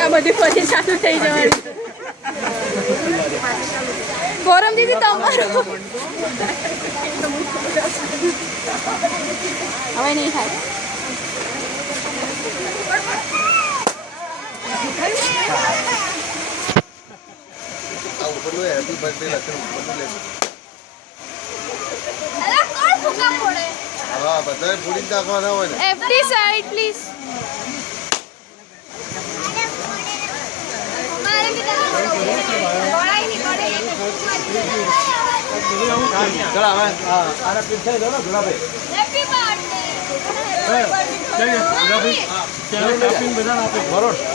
આ બધી ફરી ચાલુ થઈ જવાની. ગૌરમ દીદી તમારું હવે નહીં થાય. FD side please. Happy birthday.